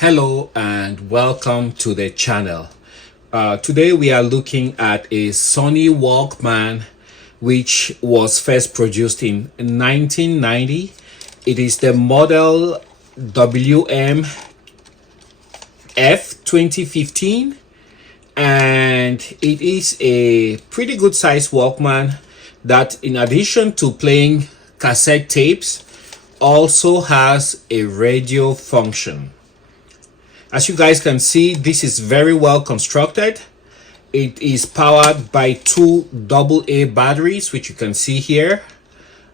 Hello and welcome to the channel. Today we are looking at a Sony Walkman which was first produced in 1990. It is the model WM-F2015 and it is a pretty good size Walkman that, in addition to playing cassette tapes, also has a radio function. As you guys can see, this is very well constructed. It is powered by two AA batteries, which you can see here.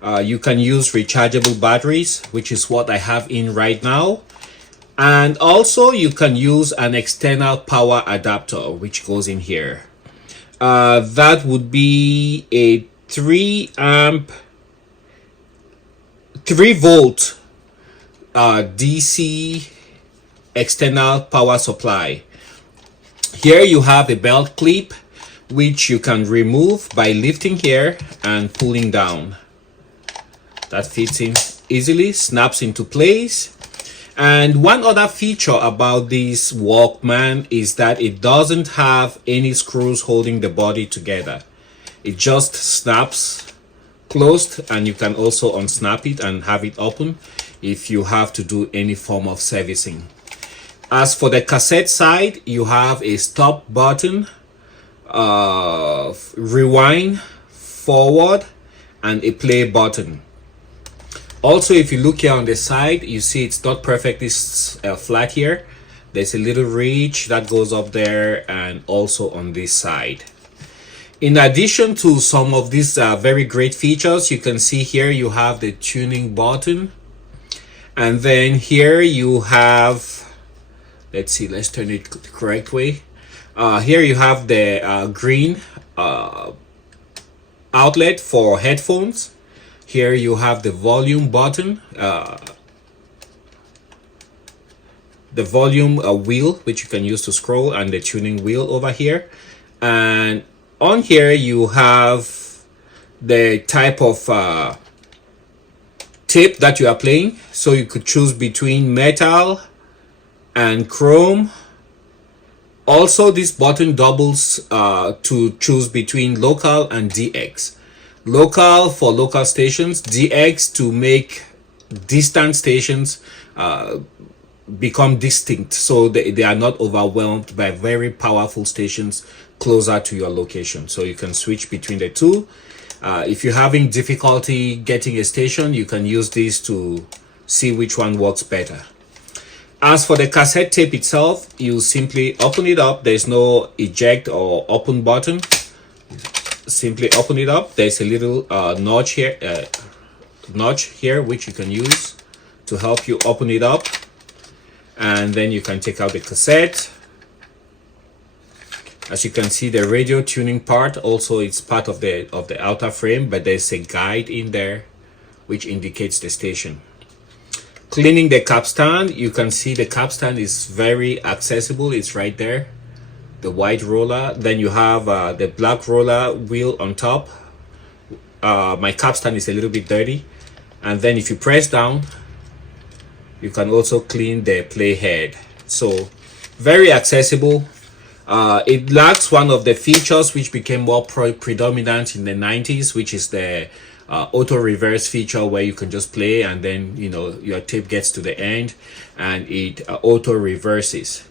You can use rechargeable batteries, which is what I have in right now. And also you can use an external power adapter, which goes in here. That would be a 3 volt DC external power supply. Here you have a belt clip which you can remove by lifting here and pulling down. That fits in easily, snaps into place. And one other feature about this Walkman is that it doesn't have any screws holding the body together. It just snaps closed, and you can also unsnap it and have it open if you have to do any form of servicing. As for the cassette side, you have a stop button, rewind, forward, and a play button. Also, if you look here on the side, you see it's not perfectly flat here. There's a little ridge that goes up there, and also on this side. In addition to some of these very great features, you can see here you have the tuning button. And then here you have, let's see, let's turn it the correct way. Here you have the green outlet for headphones. Here you have the volume button, the volume wheel, which you can use to scroll, and the tuning wheel over here. And on here you have the type of tape that you are playing. So you could choose between metal and chrome. Also, this button doubles to choose between local and DX. Local for local stations, DX to make distant stations become distinct, so they are not overwhelmed by very powerful stations closer to your location. So you can switch between the two. If you're having difficulty getting a station, you can use this to see which one works better. As for the cassette tape itself, you simply open it up. There's no eject or open button. Simply open it up. There's a little notch here which you can use to help you open it up, and then you can take out the cassette. As you can see, the radio tuning part also, it's part of the outer frame, but there's a guide in there which indicates the station. Cleaning the capstan, you can see the capstan is very accessible. It's right there, the white roller. Then you have the black roller wheel on top. My capstan is a little bit dirty, and then if you press down, you can also clean the playhead. So very accessible. It lacks one of the features which became more predominant in the 90s, which is the auto reverse feature, where you can just play and then, you know, your tape gets to the end and it auto reverses.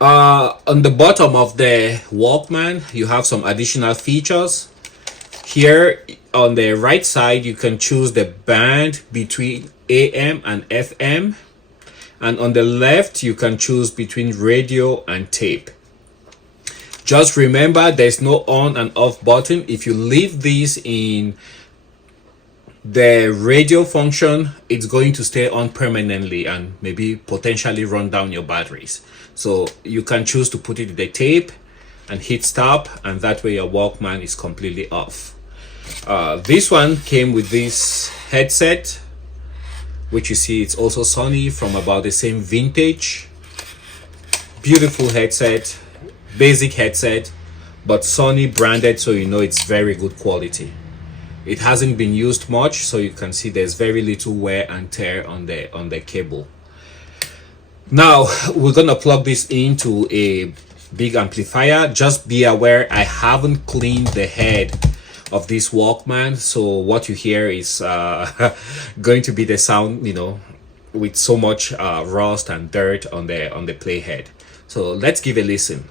On the bottom of the Walkman, you have some additional features. Here on the right side, you can choose the band between AM and FM. And on the left, you can choose between radio and tape. Just remember, there's no on and off button. If you leave this in the radio function, it's going to stay on permanently and maybe potentially run down your batteries. So you can choose to put it in the tape and hit stop, and that way your Walkman is completely off. This one came with this headset, which you see it's also Sony, from about the same vintage. Beautiful headset, basic headset, but Sony branded, so you know it's very good quality. It hasn't been used much, so you can see there's very little wear and tear on the cable. Now we're gonna plug this into a big amplifier. Just be aware, I haven't cleaned the head of this Walkman, so what you hear is going to be the sound, you know, with so much rust and dirt on the playhead. So let's give a listen.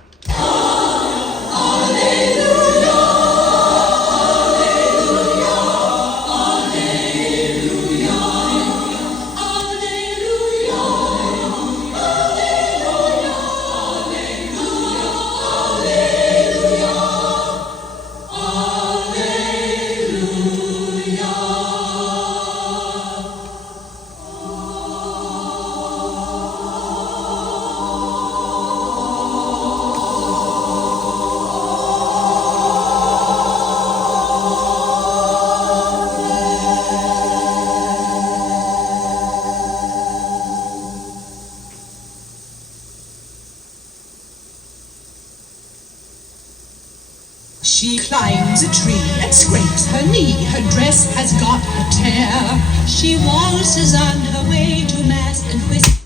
She climbs a tree and scrapes her knee. Her dress has got a tear. She waltzes on her way to mass and whistles.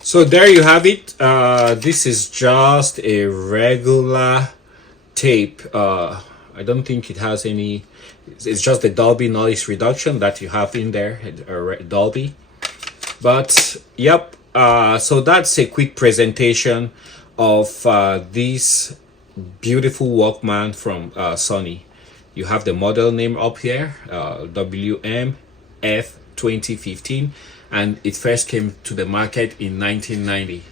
So there you have it. This is just a regular tape. I don't think it has any. It's just the Dolby noise reduction that you have in there, Dolby. But yep. So that's a quick presentation of this beautiful Walkman from Sony. You have the model name up here, WM-F2015, and it first came to the market in 1990.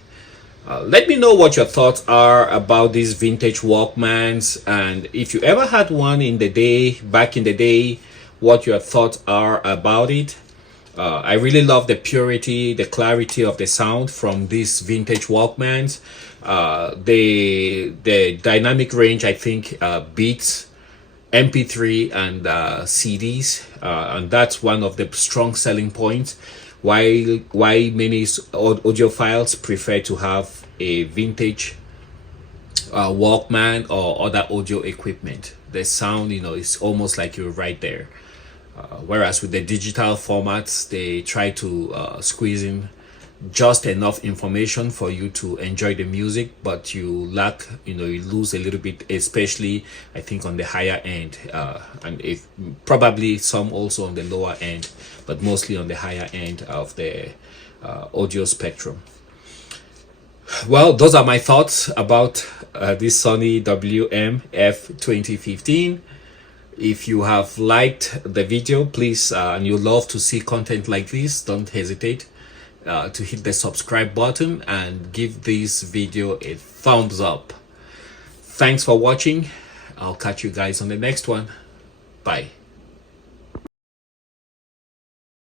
Let me know what your thoughts are about these vintage Walkmans, and if you ever had one in the day, back in the day, what your thoughts are about it. I really love the purity, the clarity of the sound from these vintage Walkmans. The dynamic range, I think, beats MP3 and CDs, and that's one of the strong selling points. Why many audiophiles prefer to have a vintage Walkman or other audio equipment. The sound, you know, is almost like you're right there. Whereas with the digital formats, they try to squeeze in just enough information for you to enjoy the music, but you lack, you know, you lose a little bit, especially I think on the higher end, and if probably some also on the lower end, but mostly on the higher end of the audio spectrum. Well, those are my thoughts about this Sony WM-F2015. If you have liked the video, please, and you love to see content like this, don't hesitate to hit the subscribe button and give this video a thumbs up. Thanks for watching. I'll catch you guys on the next one. Bye.